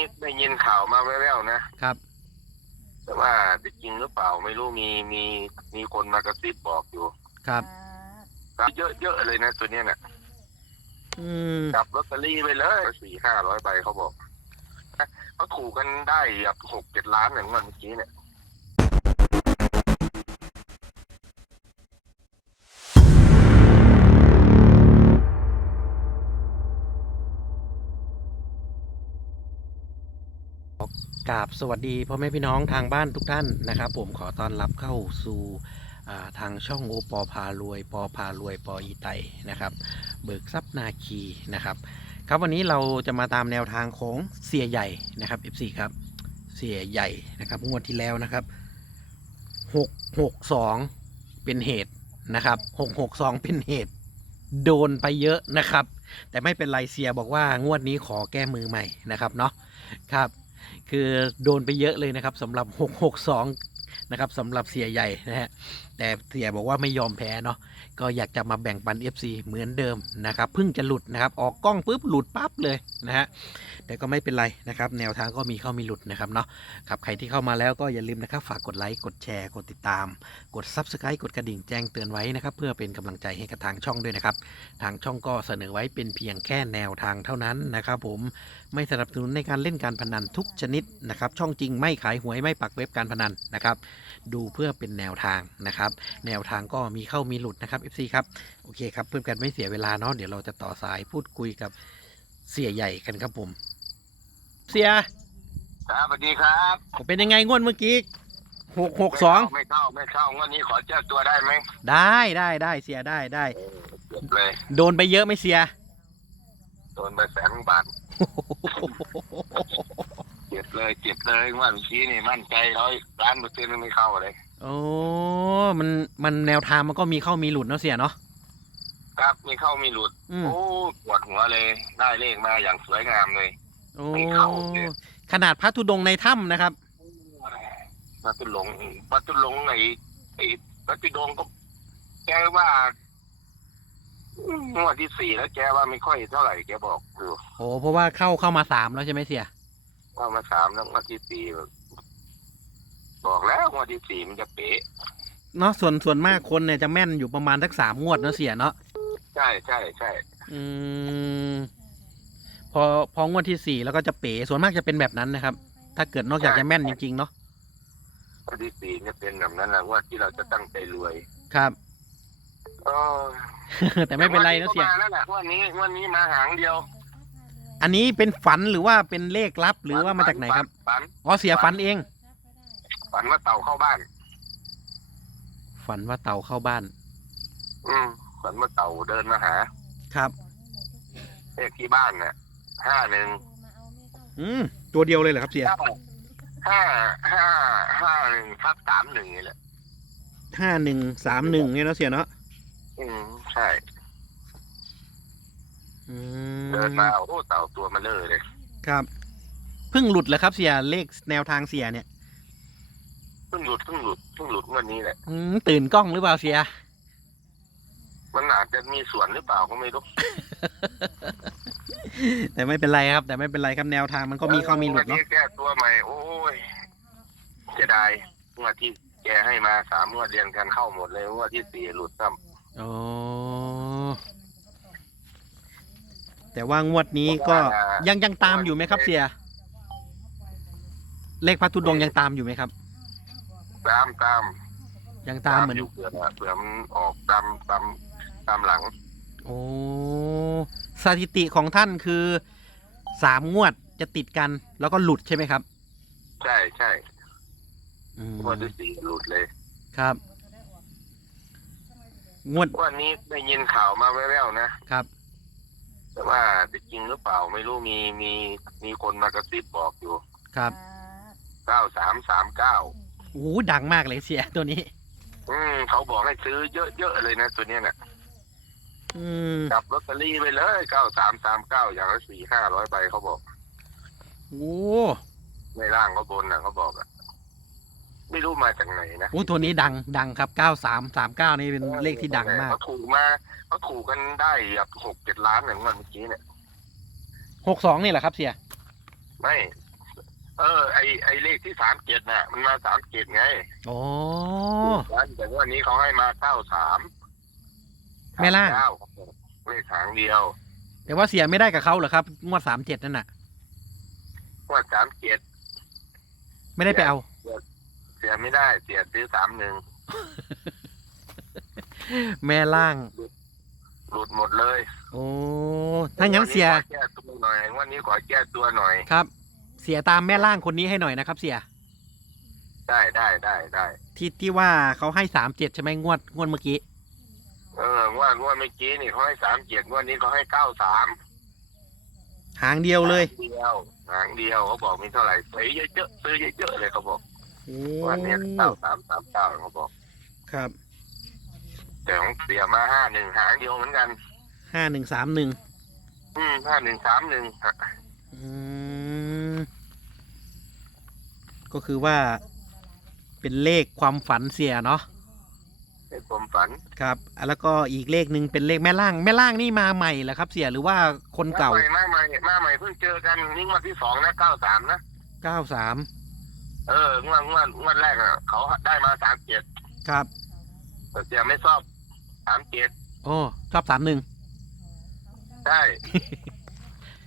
นี้ได้ยินข่าวมาแว่วๆนะครับ แต่ว่าจะจริงหรือเปล่าไม่รู้มีมีมีคนมากระซิบบอกอยู่ครับ ครับเยอะๆเลยนะตัวเนี้ยน่ะอืมจับลอตเตอรี่ไปเลยสี่ห้าร้อยใบเขาบอกเขาถูกกันได้แบบหกเจ็ดล้านอย่างเมื่อกี้เนี่ย กราบสวัสดีพ่อแม่พี่น้องทางบ้านทุกท่านนะครับ ผมขอต้อนรับเข้าสู่ทางช่องโอปอพารวย ปอพารวย ปออีไตนะครับเบิกทรัพย์นาคีนะครับ ครับวันนี้เราจะมาตามแนวทางของเสียใหญ่นะครับ F4 ครับเสียใหญ่นะครับงวดที่แล้วนะครับหกหกสองเป็นเหตุนะครับหกหกสองเป็นเหตุโดนไปเยอะนะครับ แต่ไม่เป็นไรเสียบอกว่างวดนี้ขอแก้มือใหม่นะครับเนาะครับ คือโดนไปเยอะเลยนะครับสำหรับ 662 นะครับสำหรับเสียใหญ่นะฮะแต่เสียบอกว่าไม่ยอมแพ้เนาะก็อยากจะมาแบ่งปัน FC เหมือนเดิมนะครับเพิ่งจะหลุดนะครับออกกล้องปุ๊บหลุดปั๊บเลยนะฮะแต่ก็ไม่เป็นไรนะครับแนวทางก็มีเข้ามีหลุดนะครับเนาะครับใครที่เข้ามาแล้วก็อย่าลืมนะครับฝากกดไลค์กดแชร์กดติดตาม กด Subscribe กดกระดิ่งแจ้งเตือนไว้นะครับเพื่อเป็นกำลังใจให้กับทางช่องด้วยนะครับทางช่องก็เสนอไว้เป็นเพียงแค่แนวทางเท่านั้นนะครับผม ไม่สนับสนุนในการเล่นการพนันทุกชนิดนะครับ ช่องจริงไม่ขายหวยไม่ปักเว็บการพนันนะครับ ดูเพื่อเป็นแนวทางนะครับ แนวทางก็มีเข้ามีหลุดนะครับ FC ครับโอเคครับเพื่อกันไม่เสียเวลาเนาะเดี๋ยวเราจะต่อสายพูดคุยกับเสียใหญ่กันครับผม เสียครับสวัสดีครับเป็นยังไงงวดเมื่อกี้หกหกสองไม่เข้าไม่เข้างวันนี้ขอเจ้าตัวได้ไหมได้ได้ได้เสียได้ได้เก็บเลยโดนไปเยอะไหม่เสียโดนไปแสนบาท เก็บเลยเก็บเลยงว่าเมื่อกี้นี่มั่นใจร้อยล้านเปอร์เซ็นต์ไม่เข้าเลยโอ้มันมันแนวทางมันก็มีเข้ามีหลุดเนาะเสียเนาะครับมีเข้ามีหลุดอืมโอ้ปวดหัวเลยได้เลขมาอย่างสวยงามเลย โอ้ไม่เข้าเนี่ยขนาดพระธุดงค์ในถ้ำนะครับมาตุลงมาตุลงไอ้ไอ้มาตุลงก็แกว่าอืม งวดที่สี่แล้วแกว่าไม่ค่อยเท่าไหร่แกบอกอยู่โอ้เพราะว่าเข้าเข้ามาสามแล้วใช่ไหมเสียว่ามาสามแล้วงวดที่สี่บอกแล้วงวดที่สี่มันจะเป๊ะเนาะส่วนส่วนมากคนเนี่ยจะแม่นอยู่ประมาณสักสามงวดเนาะเสียเนาะใช่ใช่ใช่อืมพอพองวดที่สี่แล้วก็จะเป๋ส่วนมากจะเป็นแบบนั้นนะครับ ถ้าเกิดนอกจากจะแม่นจริงๆเนาะงวดที่สี่จะเป็นแบบนั้นแหละงวดที่เราจะตั้งใจรวยครับ เออแต่ไม่เป็นไรนะเสียมาแล้วแหละงวันนี้งวันนี้มาหางเดียวอันนี้เป็นฝันหรือว่าเป็นเลขลับหรือว่ามาจากไหนครับ ฝันอ๋อเสียฝันเอง ฝันว่าเต่าเข้าบ้าน ฝันว่าเต่าเข้าบ้าน อืมฝันว่าเต่าเดินมาหา ครับ เลขที่บ้านเนี่ยห้าหนึ่งอืมตัวเดียวเลยเหรอครับเสียห้าห้าห้าหนึ่งทับสามหนึ่งนี่แหละห้าหนึ่งสามหนึ่งเนี่ยเนาะเสียเนาะ อืมใช่ อืเดินมาโอ้โหเต่าตัวมาเลอะเลยครับเพิ่งหลุดเลยครับเสียเลขแนวทางเสียเนี่ยเพิ่งหลุดเพิ่งหลุดเพิ่งหลุดงวันนี้แหละ อืมตื่นกล้องหรือเปล่าเสีย มันอาจจะมีส่วนหรือเปล่าก็ไม่รู้แต่ไม่เป็นไรครับ แต่ไม่เป็นไรครับแนวทางมันก็มีเข้ามีหลุดวันเนาะนี้แก้ตัวใหม่ โอ้ยเสียดายงวดที่แกให้มาสามงวดเรียนกันเข้าหมดเลยงวดที่สี่หลุดซ้ำ โอ้แต่ว่างวดนี้ก็ยังยังตามอยู่ไหมครับเสีย เลขพัทุดงค์ยังตามอยู่ไหมครับ ตามตามยังตามเหมือนอยู่เผื่อเผื่อมันออกตามตามตามหลังโอ้สถิติของท่านคือสามงวดจะติดกัน แล้วก็หลุดใช่ไหมครับใช่ใช่อืมงวดที่สี่หลุดเลย ครับ งวดงวันนี้ได้ยินข่าวมาแว่วๆนะครับ แต่ว่าจะจริงหรือเปล่าไม่รู้มีมีมีคนมากระซิบบอกอยู่ครับเก้าสามสามเก้าโอ้โหดังมากเลยเสียตัวนี้ อืมเขาบอกให้ซื้อเยอะๆเลยนะตัวเนี้ยน่ะอืมจับลอตเตอรี่ไปเลยเก้าสามสามเก้าอย่างละสี่ห้าร้อยใบเขาบอกโอ้ในร่างเขาบนน่ะเขาบอกอะ ไม่รู้มาจากไหนนะโหตัวนี้ดังดังครับเก้าสามสามเก้านี่เป็นเลขที่ดังมากเขาถูกมาเขาถูกกันได้แบบหกเจ็ดล้านอย่างเมื่อกี้เนี่ยหกสองนี่แหละครับเสียไม่ เออ ไอไอเลขที่สามเจ็ดน่ะ มันมาสามเจ็ดไงอ๋อแต่ว่านี้เขาให้มาเก้าสามแม่ล่างเก้าเลขหางเดียว แต่ว่าเสียไม่ได้กับเขาเหรอครับงวดสามเจ็ดนั่นน่ะว่าสามเจ็ดไม่ได้ไปเอา เสียไม่ได้เสียซื้อสามหนึ่งแม่ล่าง หลุดหมดเลยโอ้ถ้างั้นเสียวัขอแก้ตัวหน่อยวันนี้ขอแก้ตัวหน่อย ครับ เสียตามแม่ล่างคนนี้ให้หน่อยนะครับ เสียได้ได้ได้ได้ที่ที่ว่าเขาให้สามเจ็ดใช่ไหมงวดงวดเมื่อกี้เอองวดงวดเมื่อกี้นี่เขาให้สามเจ็ดงวดนี้เขาให้เก้าสามหางเดียวเลย หางเดียวหางเดียวเขาบอกมีเท่าไหร่ซื้อเยอะๆซื้อเยอะๆเลยเขาบอก โอ้วันนี้เก้าสามสามเก้าเขาบอก ครับ แต่ของเสียมาห้าหนึ่งหางเดียวเหมือนกัน ห้าหนึ่งสามหนึ่ง อืมห้าหนึ่งสามหนึ่งอืม ก็คือว่า เป็นเลขความฝันเสียเนาะเป็นความฝันครับอะแล้วก็อีกเลขหนึ่งเป็นเลขแม่ล่าง แม่ล่างนี่มาใหม่เหรอครับ เสียหรือว่าคนเก่ามาใหม่มาใหม่มาใหม่เพิ่งเจอกันนี่งวดที่สองนะเก้าสามนะ เก้าสาม เอองวดงวดงวดแรกอะเขาได้มาสามเจ็ดครับ แต่เสียไม่ชอบสามเจ็ดโอ้ชอบสามหนึ่งใช่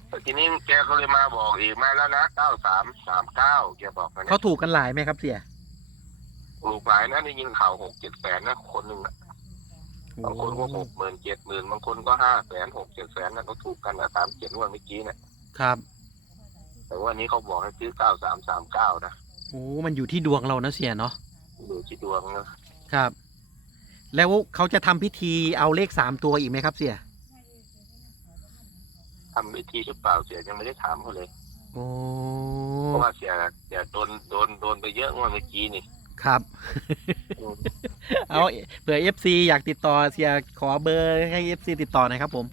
แต่ทีนี้แกก็เลยมาบอกอีกมาแล้วนะเก้าสามสามเก้าแกบอกมาเนี่เขายถูกกันหลายไหมครับเสียลูกหลายนะได้ยินข่าวหกเจ็ดแสนนะคนหนึ่งอะบางคนก็หกหมื่นเจ็ดหมื่นบางคนก็ห้าแสนหกเจ็ดแสนนะเขาถูกกันนะสามเจ็ดงวดเมื่อกี้เนี่ยครับ แต่ว่านี้เขาบอกให้ซื้อเก้าสามสามเก้านะ โอ้ มันอยู่ที่ดวงเรานะเสียเนาะ ดูที่ดวงนะครับ แล้วเขาจะทำพิธีเอาเลขสามตัวอีกไหมครับเสียทำวิธีหรือเปล่าเสียยังไม่ได้ถามเขาเลยโอ้เพราะว่าเสียเสียโดนโดนโดนไปเยอะงวดเมื่อกี้นี่ครับเอาเผื่อเอฟซีอยากติดต่อเสียขอเบอร์ให้เอฟซีติดต่อหน่อยครับผม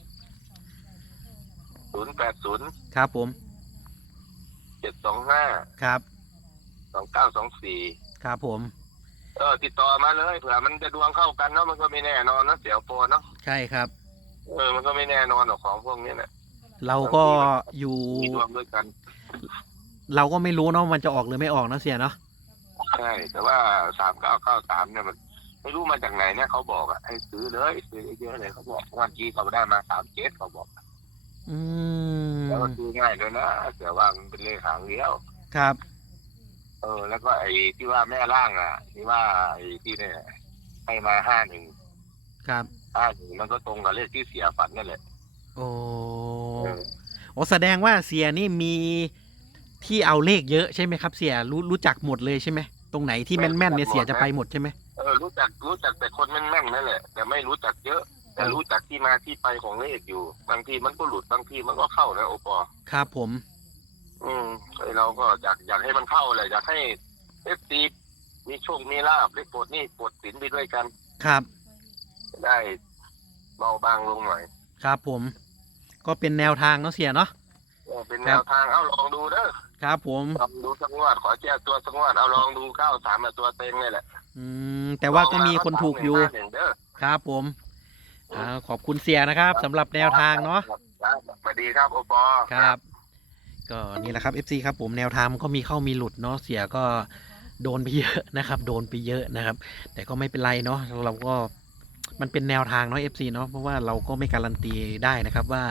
ศูนย์แปดศูนย์ครับผม เจ็ดสองห้าครับ สองเก้าสองสี่ครับผม เออติดต่อมาเลยเผื่อมันจะดวงเข้ากันเนาะมันก็ไม่แน่นอนนะเสียโฟนเนาะใช่ครับ เออมันก็ไม่แน่นอนหรอกของพวกนี้เนี่ยเราก็อยู่ มีดวงด้วยกัน เราก็ไม่รู้เนาะมันจะออกหรือไม่ออกนะเสียเนาะใช่แต่ว่าสามเก้าเก้าสามเนี่ยมัน ไม่รู้มาจากไหนเนี่ยเขาบอกอะให้ซื้อเลยซื้อเยอะๆเลยเขาบอกวันที่เขาได้มาสามเจ็ดเขาบอกอืมแล้วก็ซื้อง่ายเลยนะเสียว่ามันเป็นเลขหางเดียวครับ เออ แล้วก็ไอ้ที่ว่าแม่ร่างอะที่ว่าไอ้ที่เนี่ยให้มาห้าหนึ่งครับห้าหนึ่งมันก็ตรงกับเลขที่เสียฝันนั่นแหละโอ้เออโอ้แสดงว่าเสียนี่มีที่เอาเลขเยอะใช่ไหมครับ เสียรู้รู้จักหมดเลยใช่ไหมตรงไหนที่แม่นๆเนี่ยเสียจะไปหมดใช่ไหมเออรู้จักรู้จักแต่คนแม่นๆนั่นแหละ แต่ไม่รู้จักเยอะ แต่รู้จักที่มาที่ไปของเลขอยู่ บางทีมันก็หลุดบางทีมันก็เข้านะโอปอ ครับผม อืมไอเราก็อยากอยากให้มันเข้าเลยอยากให้เอฟซีมีโชคมีลาบได้ปลดหนี่ปลดสินไปด้วยกัน ครับ จะได้เบาบางลงหน่อยครับผม ก็เป็นแนวทางเนาะเสียเนาะ เออเป็นแนวทางเอาลองดูเด้อครับผม ลองดูสักงวดขอแจ้ตัวสักงวดเอาลองดูเก้าสามตัวเต็งเลยแหละอืม แต่ว่าก็มีคนถูกอยู่หนึ่งเด้อ ครับผมอ่าขอบคุณเสียนะครับสำหรับแนวทางเนาะ ครับสวัสดีครับโอปอ ครับ ก็นี่แหละครับ FC ครับผมแนวทางมันก็มีเข้ามีหลุดเนาะเสียก็โดนไปเยอะนะครับ โดนไปเยอะนะครับ แต่ก็ไม่เป็นไรเนาะเราก็มันเป็นแนวทางเนาะ FC เนาะเพราะว่าเราก็ไม่การันตีได้นะครับว่า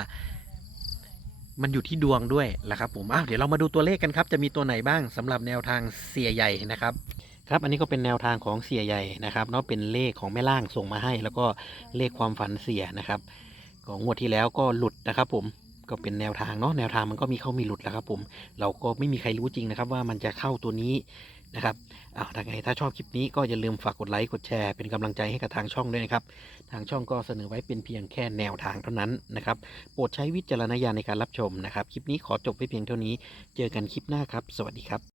มันอยู่ที่ดวงด้วยแหละครับผมอ้าวเดี๋ยวเรามาดูตัวเลขกันครับ จะมีตัวไหนบ้างสำหรับแนวทางเสียใหญ่นะครับครับอันนี้ก็เป็นแนวทางของเสียใหญ่นะครับเนาะเป็นเลขของแม่ล่างส่งมาให้ แล้วก็เลขความฝันเสียนะครับก็งวดที่แล้วก็หลุดนะครับผม ก็เป็นแนวทางเนาะแนวทางมันก็มีเข้ามีหลุดแหล้วครับ ผม เราก็ไม่มีใครรู้จริงนะครับ ว่ามันจะเข้าตัวนี้นะครับอ้าวถ้าไงถ้าชอบคลิปนี้ก็อย่าลืมฝากกดไลค์กดแชร์เป็นกำลังใจให้กับทางช่องด้วยนะครับ ทางช่องก็เสนอไว้เป็นเพียงแค่แนวทางเท่านั้นนะครับ โปรดใช้วิจารณญาณในการรับชมนะครับ คลิปนี้ขอจบไปเพียงเท่านี้ เจอกันคลิปหน้าครับ สวัสดีครับ